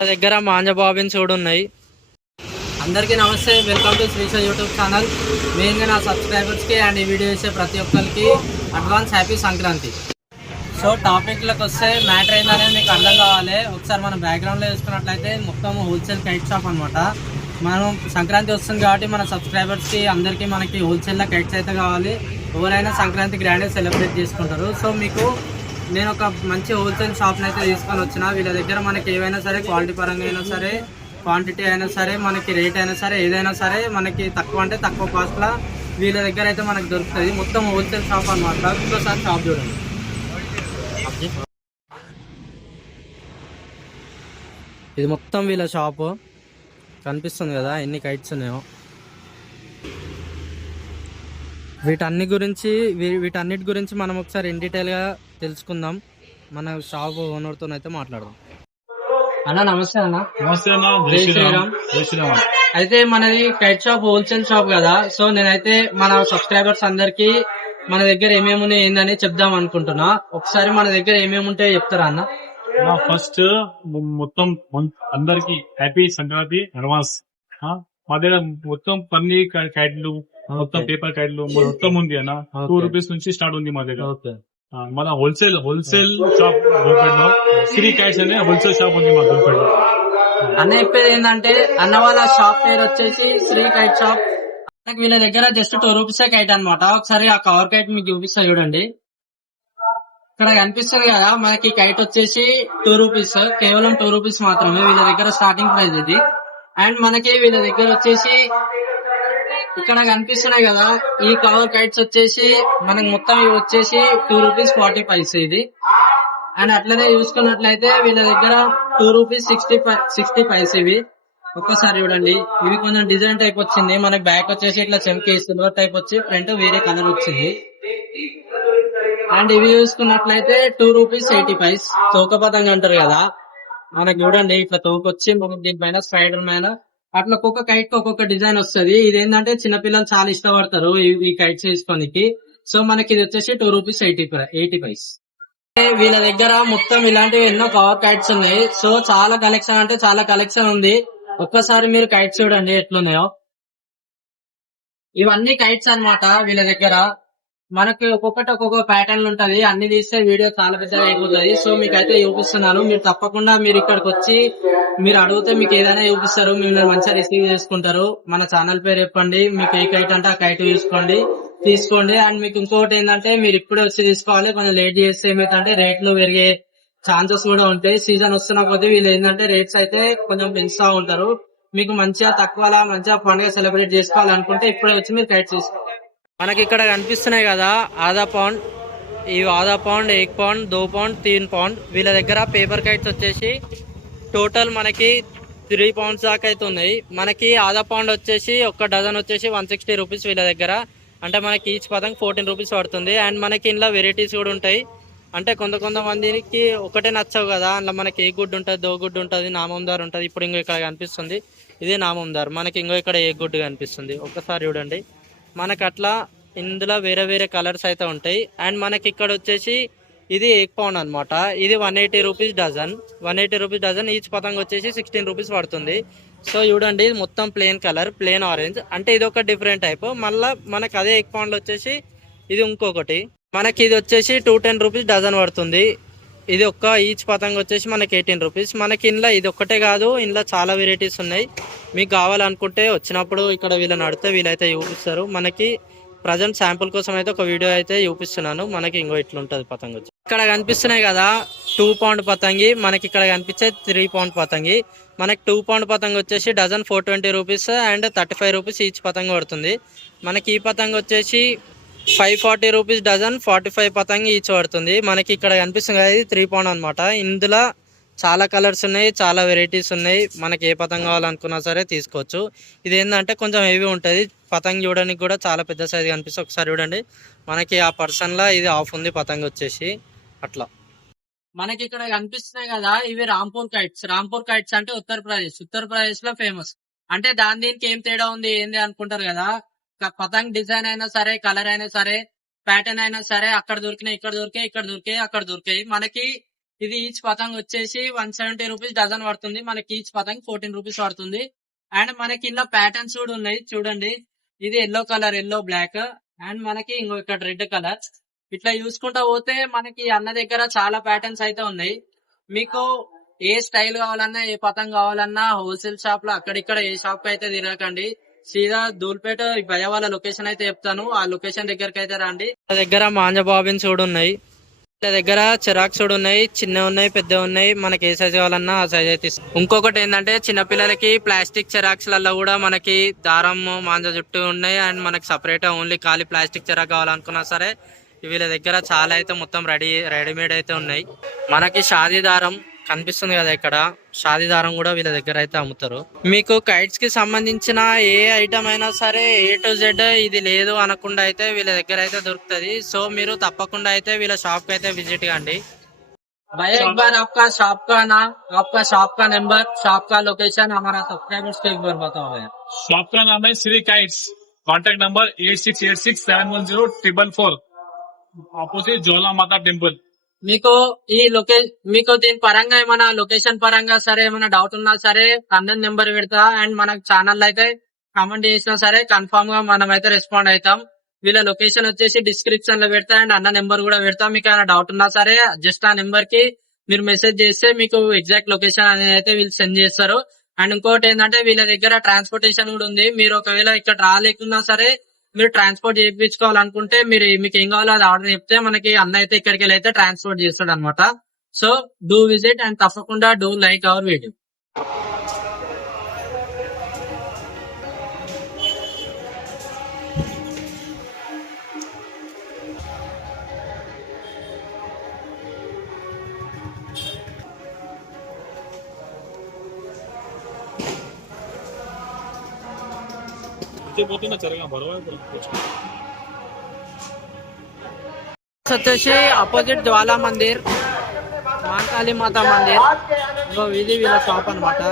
నా దగ్గర మాంజా బాబిన్స్ కూడా ఉన్నాయి. అందరికీ నమస్తే, welcome to Srisha YouTube channel. మెయిన్గా నా సబ్స్క్రైబర్స్కి అండ్ ఈ వీడియో చేసే ప్రతి ఒక్కరికి అడ్వాన్స్ హ్యాపీ సంక్రాంతి. సో టాపిక్లకు వస్తే మ్యాటర్ ఏందనేది మీకు అర్థం కావాలి. ఒకసారి మనం బ్యాక్గ్రౌండ్లో చూసుకున్నట్లయితే మొత్తం హోల్సేల్ కైట్ షాప్ అనమాట. మనం సంక్రాంతి వస్తుంది కాబట్టి మన సబ్స్క్రైబర్స్కి అందరికీ మనకి హోల్సేల్లో కైట్స్ అయితే కావాలి. ఎవరైనా సంక్రాంతి గ్రాండ్గా సెలబ్రేట్ చేసుకుంటారు. సో మీకు నేను ఒక మంచి హోల్సేల్ షాప్ని అయితే తీసుకొని వచ్చిన. వీళ్ళ దగ్గర మనకి ఏవైనా సరే క్వాలిటీ పరంగా అయినా సరే, క్వాంటిటీ అయినా సరే, మనకి రేట్ అయినా సరే, ఏదైనా సరే మనకి తక్కువ అంటే తక్కువ కాస్ట్లో వీళ్ళ దగ్గర అయితే మనకు దొరుకుతుంది. మొత్తం హోల్సేల్ షాప్ అనమాట. ఇంకోసారి షాప్ చూడండి. ఇది మొత్తం వీళ్ళ షాపు కనిపిస్తుంది కదా, ఎన్ని కైట్స్ ఉన్నాయో. వీటన్నిటి గురించి మనం ఒకసారి ఇన్ డీటెయిల్గా తెలుసుకుందాం. మన షాప్ ఓనర్తో అయితే మాట్లాడదాం. అన్న నమస్తే. అన్న నమస్తే అన్న. జై శ్రీరామ్. జై శ్రీరామ్. అయితే మనది కైట్ షాప్ హోల్సేల్ షాప్ కదా. సో నేనైతే మన సబ్స్క్రైబర్స్ అందరికి మన దగ్గర ఏమేమి ఉన్నాయి ఏందని చెప్దాం అనుకుంటున్నా. ఒకసారి మన దగ్గర ఏమేమి ఉంటాయో చెప్తారా అన్న? ఫస్ట్ మొత్తం అందరికి హ్యాపీ సంక్రాంతి అడ్వాన్స్. మా దగ్గర మొత్తం పన్నీ కైట్లు, మొత్తం పేపర్ కైట్లు మొత్తం ఉంది అన్న. ₹2 నుంచి స్టార్ట్ ఉంది మా దగ్గర. మన హోల్సేల్ షాప్ దొరిపేటలో శ్రీ కైట్స్ అనే హోల్సేల్ షాప్ ఉంది మా దొరిపేటలో. అన్న చెప్పేది ఏంటంటే, అన్న వాళ్ళ షాప్ పేరు వచ్చేసి శ్రీ కైట్ షాప్. వీళ్ళ దగ్గర జస్ట్ ₹2 కైట్ అనమాట. ఒకసారి ఆ కవర్ కైట్ మీకు చూపిస్తా చూడండి. ఇక్కడ కనిపిస్తుంది కదా మనకి కైట్ వచ్చేసి ₹2, కేవలం ₹2 మాత్రమే వీళ్ళ దగ్గర స్టార్టింగ్ ప్రైస్ ఇది. అండ్ మనకి వీళ్ళ దగ్గర వచ్చేసి ఇక్కడ కనిపిస్తున్నాయి కదా ఈ కవర్ కైట్స్ వచ్చేసి మనకి మొత్తం ఇవి వచ్చేసి ₹2.40 ఇది. అండ్ అట్లనే చూసుకున్నట్లయితే వీళ్ళ దగ్గర ₹2.60 ఇవి. ఒక్కసారి చూడండి, ఇవి కొంచెం డిజైన్ టైప్ వచ్చింది. మనకి బ్యాక్ వచ్చేసి ఇట్లా చెంకి సిల్వర్ టైప్ వచ్చి ఫ్రంట్ వేరే కలర్ వచ్చింది. అండ్ ఇవి చూసుకున్నట్లయితే ₹2.80. తోక పతంగా అంటారు కదా, మనకి చూడండి ఇట్లా తోకొచ్చి మనకి దీనిపైన స్పైడర్ మ్యాన్ అట్లా ఒక్కొక్క కైట్ కి ఒక్కొక్క డిజైన్ వస్తుంది. ఇదేంటంటే చిన్నపిల్లలు చాలా ఇష్టపడతారు ఈ కైట్స్ వేసుకోనికి. సో మనకి ఇది వచ్చేసి ₹2.80. వీళ్ళ దగ్గర మొత్తం ఇలాంటివి ఎన్నో కవర్ కైట్స్ ఉన్నాయి. సో చాలా కలెక్షన్ అంటే చాలా కలెక్షన్ ఉంది. ఒక్కసారి మీరు కైట్స్ చూడండి ఎట్లున్నాయో. ఇవన్నీ కైట్స్ అన్నమాట వీళ్ళ దగ్గర. మనకి ఒక్కొక్కటి ఒక్కొక్క ప్యాటర్న్ ఉంటది. అన్ని తీస్తే వీడియో చాలా పెద్దగా అయిపోతుంది. సో మీకైతే చూపిస్తున్నాను. మీరు తప్పకుండా మీరు ఇక్కడికి వచ్చి మీరు అడిగితే మీకు ఏదైనా చూపిస్తారు. మీరు మంచిగా రిసీవ్ చేసుకుంటారు. మన ఛానల్ పేరు చెప్పండి, మీకు ఏ కైట్ అంటే ఆ కైట్ తీసుకోండి. అండ్ మీకు ఇంకొకటి ఏంటంటే, మీరు ఇప్పుడే వచ్చి తీసుకోవాలి. కొంచెం లేట్ చేస్తే ఏమైతే రేట్లు పెరిగే ఛాన్సెస్ కూడా ఉంటాయి. సీజన్ వస్తున్న కొద్దీ వీళ్ళు ఏంటంటే రేట్స్ అయితే కొంచెం పెంచుతా ఉంటారు. మీకు మంచిగా తక్కువలా మంచిగా పండుగ సెలబ్రేట్ చేసుకోవాలనుకుంటే ఇప్పుడే వచ్చి మీరు కైట్ తీసుకోవాలి. మనకి ఇక్కడ కనిపిస్తున్నాయి కదా ఆधा పౌండ్, ఇవి ఆधा పౌండ్, 1 పౌండ్, 2 పౌండ్, 3 పౌండ్. వీళ్ళ దగ్గర పేపర్ కైట్స్ వచ్చేసి టోటల్ మనకి 3 పౌండ్స్ దాకా అయితే ఉన్నాయి. మనకి ఆधा పౌండ్ వచ్చేసి ఒక డజన్ వచ్చేసి ₹160 వీళ్ళ దగ్గర. అంటే మనకి ఈచ్ పతంగ్ ₹14 పడుతుంది. అండ్ మనకి ఇంట్లో వెరైటీస్ కూడా ఉంటాయి. అంటే కొంతమందికి ఒకటే నచ్చవు కదా, అందులో మనకి ఏ గుడ్ ఉంటుంది, దో గుడ్ ఉంటుంది, నామందార్ ఉంటుంది. ఇప్పుడు ఇంకో ఇక్కడ కనిపిస్తుంది, ఇదే నామందార్. మనకి ఇంకో ఇక్కడ ఏ గుడ్ కనిపిస్తుంది. ఒక్కసారి చూడండి. మనకి అట్లా ఇందులో వేరే వేరే కలర్స్ అయితే ఉంటాయి. అండ్ మనకి ఇక్కడ వచ్చేసి ఇది 1 పౌండ్ అనమాట. ఇది ₹180 డజన్. ₹180 డజన్. ఈచ్ పతంగ్ వచ్చేసి ₹16 పడుతుంది. సో చూడండి, ఇది మొత్తం ప్లెయిన్ కలర్, ప్లెయిన్ ఆరెంజ్. అంటే ఇది ఒక డిఫరెంట్ టైప్. మళ్ళీ మనకి అదే 1 పౌండ్ వచ్చేసి ఇది ఇంకొకటి. మనకి ఇది వచ్చేసి ₹210 డజన్ పడుతుంది. ఇది ఒక్క ఈచ్ పతంగ్ వచ్చేసి మనకి ₹18. మనకి ఇంట్లో ఇది ఒక్కటే కాదు, ఇంట్లో చాలా వెరైటీస్ ఉన్నాయి. మీకు కావాలనుకుంటే వచ్చినప్పుడు ఇక్కడ వీళ్ళని అడిగితే వీళ్ళైతే చూపిస్తారు. మనకి ప్రజెంట్ శాంపుల్ కోసం అయితే ఒక వీడియో అయితే చూపిస్తున్నాను. మనకి ఇంకో ఇట్లుంటది పతంగ్ వచ్చి. ఇక్కడ కనిపిస్తున్నాయి కదా 2 పౌండ్ పతంగి. మనకి ఇక్కడ కనిపించే 3 పౌండ్ పతంగి. మనకి 2 పౌండ్ పతంగి వచ్చేసి డజన్ ₹420 అండ్ ₹35 ఈచ్ పతంగి పడుతుంది. మనకి ఈ పతంగి వచ్చేసి ₹540 డజన్, 45 పతంగి ఈచ్ పడుతుంది. మనకి ఇక్కడ కనిపిస్తుంది కదా, ఇది 3 పౌండ్ అనమాట. ఇందులో చాలా కలర్స్ ఉన్నాయి, చాలా వెరైటీస్ ఉన్నాయి. మనకి ఏ పతంగ కావాలనుకున్నా సరే తీసుకోవచ్చు. ఇది ఏంటంటే కొంచెం హెవీ ఉంటుంది. పతంగ చూడడానికి కూడా చాలా పెద్ద సైజు కనిపిస్తుంది. ఒకసారి చూడండి, మనకి ఆ పర్సన్లా ఇది ఆఫ్ ఉంది పతంగ వచ్చేసి అట్లా. మనకి ఇక్కడ కనిపిస్తున్నాయి కదా, ఇవి రాంపూర్ కైట్స్ అంటే ఉత్తరప్రదేశ్ లో ఫేమస్. అంటే దీనికి ఏం తేడా ఉంది ఏంది అనుకుంటారు కదా. పతంగ్ డిజైన్ అయినా సరే, కలర్ అయినా సరే, ప్యాటర్న్ అయినా సరే, అక్కడ దొరికినాయి, ఇక్కడ దొరికాయి, అక్కడ దొరికాయి. మనకి ఇది ఈచ్ పతంగ్ వచ్చేసి 170 రూపీస్ డజన్ పడుతుంది. మనకి ఈచ్ పతంగ్ 14 రూపీస్ పడుతుంది. అండ్ మనకి ఇలా ప్యాటర్న్స్ కూడా ఉన్నాయి చూడండి. ఇది yellow colour, yellow black, and మనకి ఇంకో ఇక్కడ రెడ్ కలర్. ఇట్లా చూసుకుంటా పోతే మనకి అన్న దగ్గర చాలా ప్యాటర్న్స్ అయితే ఉన్నాయి. మీకు ఏ స్టైల్ కావాలన్నా, ఏ పతంగ్ కావాలన్నా హోల్సేల్ షాప్ లో అక్కడిక్కడ ఏ షాప్ కి అయితే తిరగకండి. సీదా ధూల్పేట భయ వాళ్ళ లొకేషన్ అయితే చెప్తాను, ఆ లొకేషన్ దగ్గరికి అయితే రండి. నా దగ్గర మాంజా బాబిన్స్ కూడా ఉన్నాయి. నా దగ్గర చెరాక్స్ కూడా ఉన్నాయి, చిన్న ఉన్నాయి, పెద్ద ఉన్నాయి. మనకి ఏ సైజ్ కావాలన్నా ఆ సైజ్ అయితే ఇస్తాం. ఇంకొకటి ఏంటంటే చిన్నపిల్లలకి ప్లాస్టిక్ చెరాక్స్ లలో కూడా మనకి దారం మాంజా చుట్టూ ఉన్నాయి. అండ్ మనకి సపరేట్ ఓన్లీ ఖాళీ ప్లాస్టిక్ చెరాక్ కావాలనుకున్నా సరే వీళ్ళ దగ్గర చాలా అయితే మొత్తం రెడీమేడ్ అయితే ఉన్నాయి. మనకి షాదీ దారం కనిపిస్తుంది కదా ఇక్కడ, షాదీ దారం కూడా వీళ్ళ దగ్గర అయితే అమ్ముతారు. మీకు కైట్స్ కి సంబంధించిన ఏ ఐటమ్ అయినా సరే A to Z ఇది లేదు అనకుండా అయితే వీళ్ళ దగ్గర అయితే దొరుకుతుంది. సో మీరు తప్పకుండా అయితే వీళ్ళ షాప్ కి అయితే విజిట్ కండి. भैया एक बार आपका शॉप का नाम, आपका शॉप का नंबर, शॉप का लोकेशन हमारा सब्सक्राइबर्स को एक बार बताओ भैया. शॉप का नाम है Shri kites. Contact number 8686710444. Opposite Jwala Mata temple. మీకు మీకు దీని పరంగా ఏమైనా లొకేషన్ పరంగా సరే ఏమైనా డౌట్ ఉన్నా సరే అన్న నెంబర్ పెడతా. అండ్ మనకు ఛానల్ అయితే కామెంట్ చేసినా సరే కన్ఫర్మ్ గా మనం అయితే రెస్పాండ్ అవుతాం. వీళ్ళ లొకేషన్ వచ్చేసి డిస్క్రిప్షన్ లో పెడతా అండ్ అన్న నెంబర్ కూడా పెడతా. మీకు ఏమైనా డౌట్ ఉన్నా సరే జస్ట్ ఆ నెంబర్ కి మీరు మెసేజ్ చేస్తే మీకు ఎగ్జాక్ట్ లొకేషన్ అనేది అయితే వీళ్ళు సెండ్ చేస్తారు. అండ్ ఇంకోటి ఏంటంటే వీళ్ళ దగ్గర ట్రాన్స్పోర్టేషన్ కూడా ఉంది. మీరు ఒకవేళ ఇక్కడ రాలేకున్నా సరే మీరు ట్రాన్స్పోర్ట్ చేయించుకోవాలనుకుంటే మీకు ఏం కావాలో అది ఆర్డర్ చెప్తే మనకి అన్న అయితే ఇక్కడికి వెళ్ళి అయితే ట్రాన్స్పోర్ట్ చేస్తాడు అనమాట. సో డూ విజిట్ అండ్ తప్పకుండా డూ లైక్ అవర్ వీడియో. పోతున్నా జరగా బరోబర్ వచ్చేసి అపోజిట్ జ్వాలా మందిర్, మహాకాళీ మాతా మందిర్, ఇది వీళ్ళ షాప్ అనమాట.